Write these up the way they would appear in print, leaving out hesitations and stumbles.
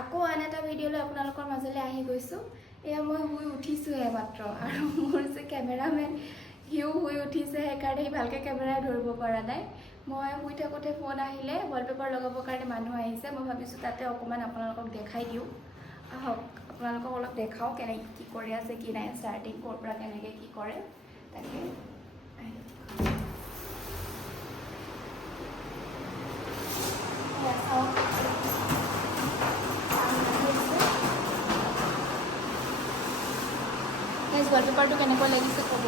আকৌ আন এটা ভিডিঅ'লৈ আপোনালোকৰ মাজলৈ আহি গৈছোঁ। এয়া মই শুই উঠিছোঁহে মাত্ৰ, আৰু মোৰ যে কেমেৰামেন সিও শুই উঠিছে, সেইকাৰণে সি ভালকৈ কেমেৰা ধৰিব পৰা নাই। মই শুই থাকোঁতে ফোন আহিলে, ৱালপেপাৰ লগাবৰ কাৰণে মানুহ আহিছে। মই ভাবিছোঁ তাতে অকণমান আপোনালোকক দেখাই দিওঁ। আহক আপোনালোকক অলপ দেখাওঁ কেনেকৈ কি কৰি আছে কি নাই, ষ্টাৰ্টিং ক'ৰ পৰা কেনেকৈ কি কৰে তাকে। ৱালপেপাৰটো কেনেকুৱা লাগিছে ক'ব।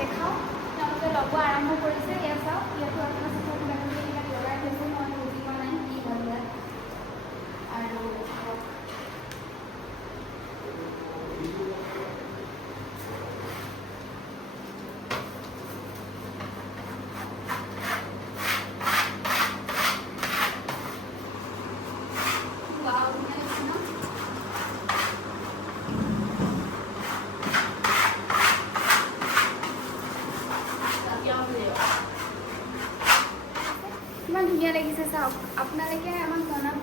দেখাওঁ তেওঁলোকে লগোৱা আৰম্ভ কৰিছে। ইয়াত চাওক, ইয়াতো আপোনাৰ লগাই থৈছে। মই বুজি পোৱা নাই কি হ'ল ইয়াত। আৰু ইমান ধুনীয়া লাগিছে চাওক। আপোনালোকে আমাক জনাব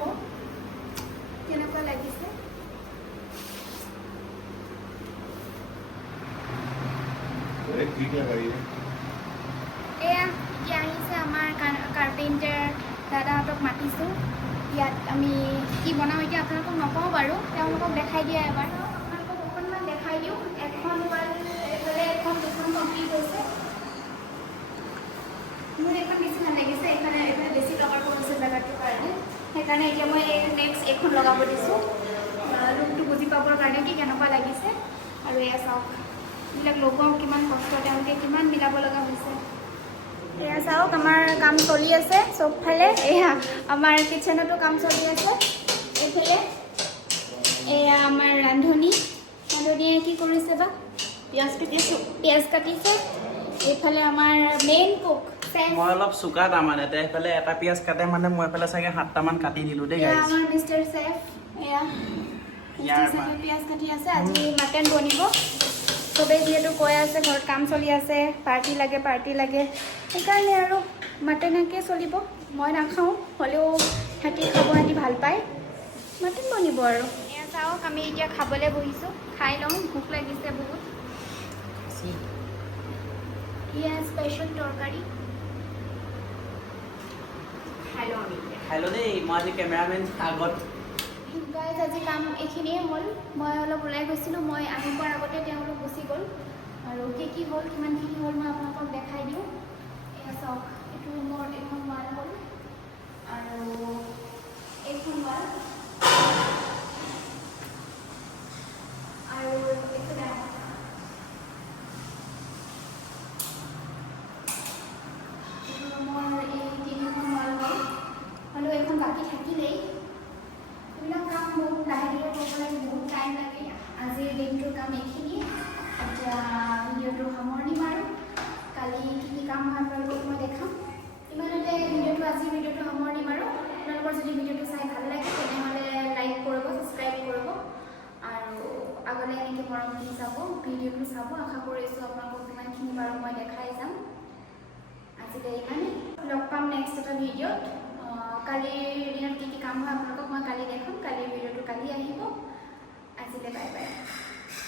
কেনেকুৱা লাগিছে। এয়া এতিয়া আহিছে আমাৰ কাৰ্পেণ্টাৰ দাদাহঁতক মাতিছোঁ। ইয়াত আমি কি বনাওঁ এতিয়া আপোনালোকক নকওঁ বাৰু, তেওঁলোকক দেখাই দিয়া এবাৰ। আপোনালোকক অকণমান দেখাই দিওঁ। এখন ৱাল এইফালে এখন দুখন কমপ্লিট হৈছে। মোৰ এইখন বেছি ভাল লাগিছে, এইফালে বেছি লগাব হৈছে জেগাটোৰ কাৰণে। সেইকাৰণে এতিয়া মই নেক্সট এইখন লগাব দিছোঁ, ৰুমটো বুজি পাবৰ কাৰণে কি কেনেকুৱা লাগিছে। আৰু এয়া চাওক, এইবিলাক লগোৱাও কিমান কষ্ট, তেওঁলোকে কিমান মিলাব লগা হৈছে। এয়া চাওক, আমাৰ কাম চলি আছে চবফালে। এয়া আমাৰ কিটচেনতো কাম চলি আছে। এইফালে এয়া আমাৰ ৰান্ধনীয়ে কি কৰিছে বা, পিঁয়াজ কাটিছে। এইফালে আমাৰ মেইন কুক মই অলপ চোকা তাৰমানে, এইফালে এটা পিঁয়াজ কাটে মানে মই এইফালে চাগে 7টামান কাটি দিলোঁ দেই। আমাৰ মিষ্টাৰ চেফ এয়া পিঁয়াজ কাটি আছে। আজি মাটন বনিব। চবেই যিহেতু কৈ আছে ঘৰত কাম চলি আছে, পাৰ্টি লাগে, সেইকাৰণে আৰু মাটনকে চলিব। মই নাখাওঁ, হ'লেও সিহঁতি খাব, সিহঁতি ভাল পায়। মাটন বনিব আৰু। এয়া চাওক, আমি এতিয়া খাবলৈ বহিছোঁ। খাই লওঁ, ভোক লাগিছে বহুত। এয়া স্পেচিয়েল তৰকাৰী। খাই ল দেই, মই আজি কেমেৰামেন আগত। গাইজ আজি কাম এইখিনিয়ে হ'ল। মই অলপ ওলাই গৈছিলোঁ, মই আহি পোৱাৰ আগতে তেওঁলোক গুচি গ'ল। আৰু কি হ'ল, কিমানখিনি হ'ল মই আপোনালোকক দেখাই দিওঁ। এয়া চাওক, এইটো ৰুমৰ এখন ৱাল হ'ল, আৰু এইখন ৱাল, আৰু এইফালে ৰুমৰ এই তিনিখন ৱাল হ'ল। হ'লেও এইখন বাকী থাকিলেই। এইবিলাক কাম বহুত লাহে ধীৰে কৰিব লাগে, বহুত টাইম লাগে। আজিৰ দিনটোৰ কাম এইখিনিয়ে। এতিয়া ভিডিঅ'টো সামৰণি মাৰোঁ। কালি কি কাম হয় আপোনালোকক মই দেখাম। ইমানতে আজিৰ ভিডিঅ'টো সামৰণি মাৰোঁ। আপোনালোকৰ যদি ভিডিঅ'টো চাই ভাল লাগে তেনেহ'লে লাইক কৰিব, ছাবস্ক্ৰাইব কৰিব, আৰু আগলৈ এনেকৈ মৰমখিনি চাব, ভিডিঅ'টো চাব। আশা কৰিছোঁ আপোনালোকক যিমানখিনি পাৰোঁ মই দেখাই যাম। আজিলৈ ইমানেই। লগ পাম নেক্সট এটা ভিডিঅ'ত। কালিৰ দিনত কি কাম হয় আপোনালোকক মই কালি দেখাম। কালিৰ ভিডিঅ'টো কালি আহিব। আজিলৈ বাই বাই।